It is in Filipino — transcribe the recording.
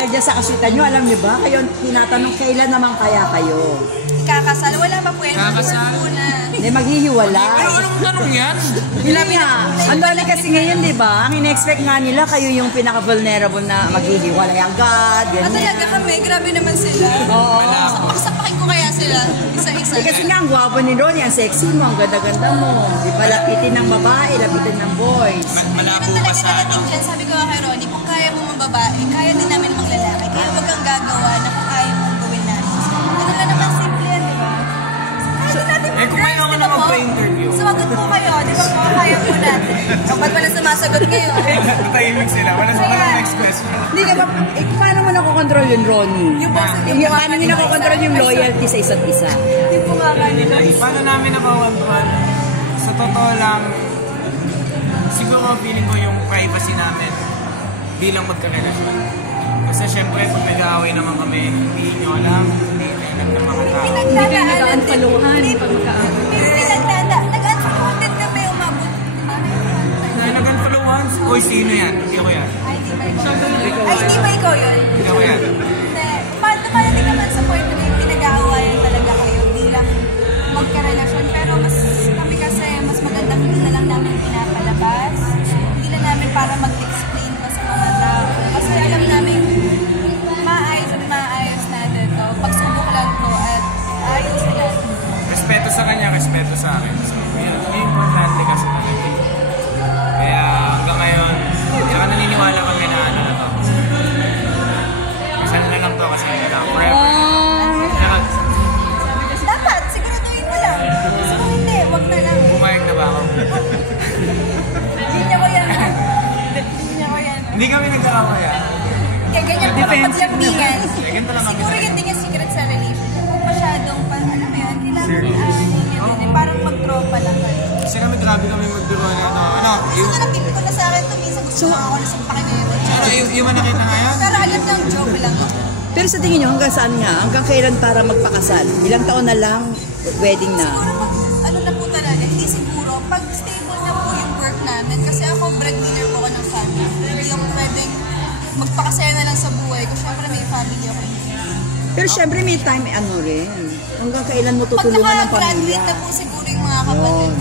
dahil dyan sa kasitan nyo, alam niyo ba? Kayo tinatanong kailan naman kaya kayo? Kakasal? Wala pa po yan. Kakasal? Hindi, maghihiwala. Pero anong tanong yan? Hindi nga. Ang dali kasi ngayon, di ba? Ang in-expect nga nila, kayo yung pinaka-vulnerable na maghihiwalay agad, ganyan. Talaga kami, grabe naman sila. Oo. Paksapakin ko kaya sila, isa-isa. Kasi nga, ang gwapo ni Ronnie, ang sexy mo, ang ganda-ganda mo. Di ba, lapitin ng babae, lapitin ng boys. Malabo pa sa ano. Sabi ko kay Ronnie, kung kaya mo mga babae, kaya din namin mga lalaki. Kaya wag kang gagawa na kung kaya mong gawin namin. Ano lang naman simple yan, di ba? Kaya natin Kung kaya ako na magpa-interview. Sumagot po kayo, di ba po? Kaya po natin. Kapag wala sumasagot kayo. Tahimik sila. Wala sa walang next question. Hindi ka ba, paano mo nakokontrol yun, Ronnie? Yung boss, Paano nyo nakokontrol yung loyalty sa isa't isa? Yung po nga nila. Paano namin nabawantuan? Sa totoo lang, siguro feeling ko yung privacy namin bilang magkarelasyon. Kasi syempre, pag nag-aaway naman kami, hindi nyo alam, hindi nyo alam ng mga tao. Hindi kayo nag-unfollowan pag magkaamin. Nag-unfollowan din kami umabot. Nag-unfollowan? Uy, sino yan? Hindi ako yan. Ay, hindi ba ikaw yun? Hindi ako yan. Hindi. Dumadating naman sa point na may pinag-aawayan talaga kayo bilang magkarelasyon. Pero mas kami kasi, mas magandang hindi na lang namin pinapalabas. Hindi na namin para mag-explain pa sa mga tao. Kasi alam namin, maayos at maayos natin to. Pagsubok lang to at ayos natin. Respeto sa kanya, respeto sa akin. So, may importante kasi talaga. Kaya hanggang ngayon, saka naniniwala kami na ano na to. Isa na lang to kasi na lang. Forever. Dapat, siguraduhin mo lang. Gusto mo hindi, wag na lang. Pumayag na ba ako? Hindi niya ko yan. Hindi niya ko yan. Hindi kami nagkakaway ah. Kaya ganyan puro paglambingan. Ganito lang kami. Siguro yun din yung secret sa relationship. Kung masyadong, alam mo yan, kailangan yun. Parang mag-tropa lang kayo. Kasi kami grabe kami magduro na ano. Ano? Gusto ko lang ko na sa akin ito. Minsan gusto ko ako na sampakin nyo yun. Ano? Yung nakita nga yan? Pero alam lang, joke lang. Pero sa tingin nyo, hanggang saan nga? Hanggang kailan para magpakasal? Ilang taon na lang, wedding na? Siguro ano na po talaga, hindi siguro. Pag stable na po yung work namin, kasi ako breadwinner po ako ng family. Hindi ako pwedeng magpakasaya na lang sa buhay ko. Siyempre may family ako. Pero syempre may time ano rin. Hanggang kailan mo tutulungan ng Pag pamilya? naka-graduate na po siguro yung mga kapatid.